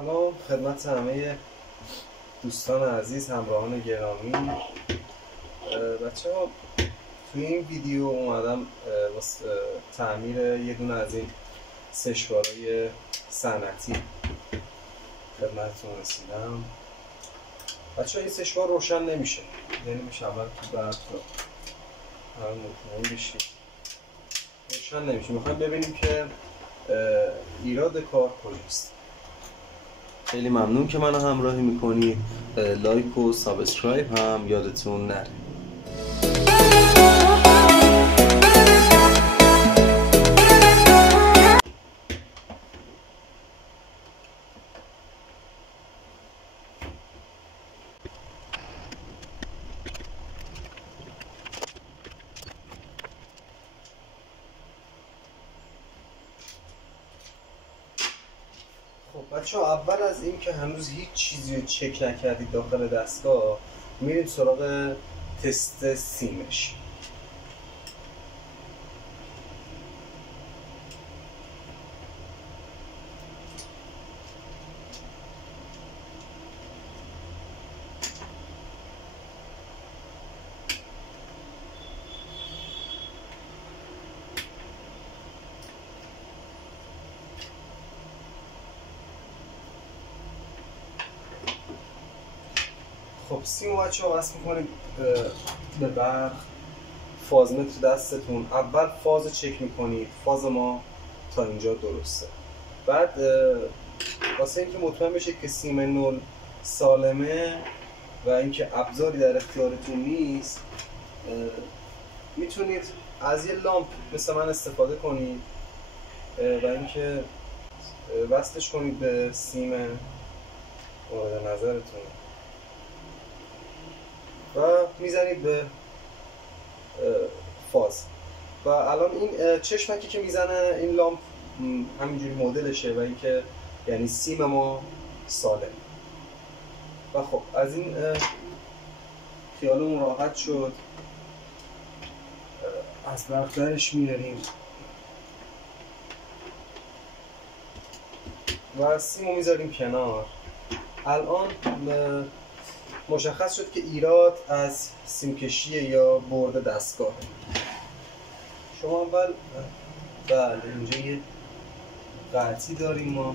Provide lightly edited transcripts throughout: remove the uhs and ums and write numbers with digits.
سلام خدمت همه دوستان عزیز، همراهان گرامی. بچه ها توی این ویدیو اومدم واسه تعمیر یه دونه از این سشوارای صنعتی خدمتتون رسیدم. بچه ها این سشوار روشن نمیشه، یعنی میشه اول تو برد رو همه مطمئن بشید روشن نمیشه. میخوایم ببینیم که ایراد کار کجاست. خیلی ممنون که منو همراهی میکنید. لایک و سابسکرایب هم یادتون نره. خب بچه ها، اول از این که هنوز هیچ چیزی رو چک نکردید داخل دستگاه، میریم سراغ تست سیمش. خب سیم بچه ها وصل میکنید به برق، فازمتر دستتون. اول فاز چک میکنید، فاز ما تا اینجا درسته. بعد واسه اینکه مطمئن بشید که سیم نول سالمه و اینکه ابزاری در اختیارتون نیست، میتونید از یه لامپ مثل من استفاده کنید و اینکه وصلش کنید به سیم مورد نظرتون و میزنید به فاز. و الان این چشمکی که میزنه این لامپ همینجوری مدلشه و اینکه یعنی سیم ما سالم. و خب از این خیالمون راحت شد. از برق درش میاریم و سیم رو میذاریم کنار. الان مشخص شد که ایراد از سیمکشی یا برد دستگاه. شما اول بله اینجا یه قطعی داریم ما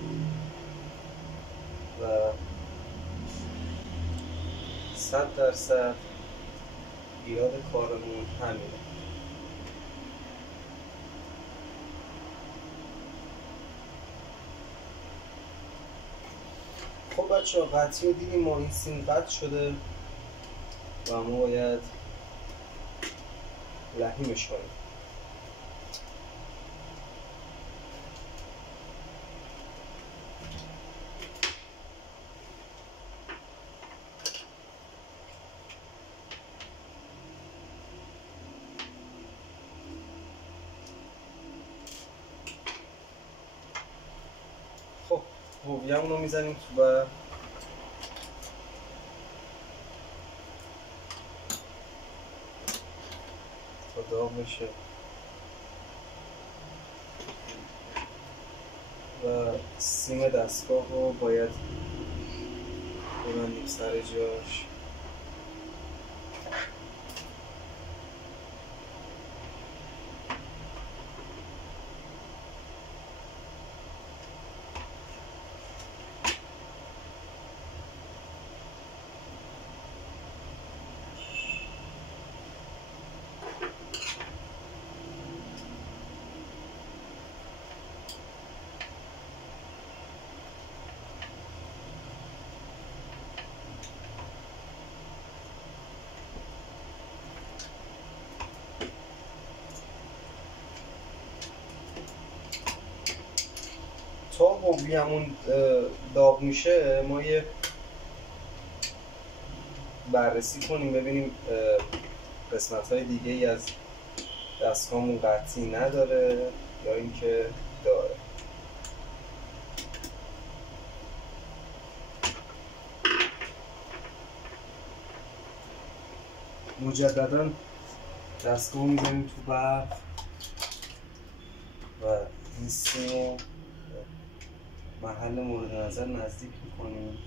و 100% ایراد کارمون همینه. خب بچه ها، قطعی رو دیدیم ما، این سیم قطع شده و ما باید لحیمش کنیم. خب هویه‌مون رو میزنیم تو برق تا داغ بشه و سیم دستگاه رو باید ببندیم سر جاش. تا هویه‌مون داغ میشه ما یه بررسی کنیم ببینیم قسمت‌های دیگه ای از دستگاهمون قطعی نداره یا اینکه داره. مجددا دستگاه میزنیم تو برق و این سیم محل مورد نظر نزدیک میکنیم.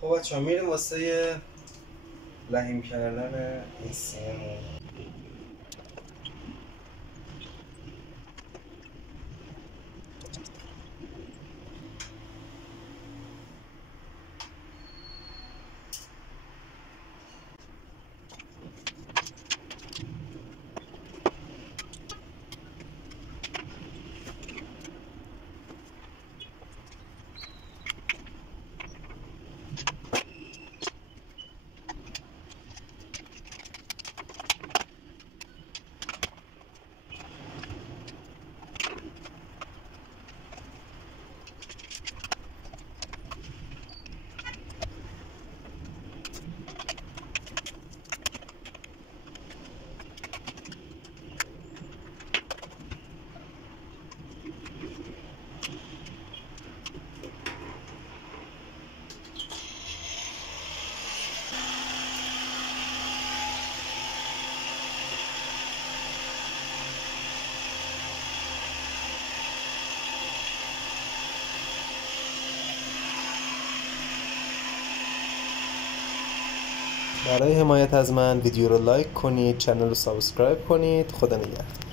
خب بچه‌ها میریم واسه لحیم کردن این سیممون. برای حمایت از من ویدیو رو لایک کنید، چنل رو سابسکرایب کنید. خدا نگهدار.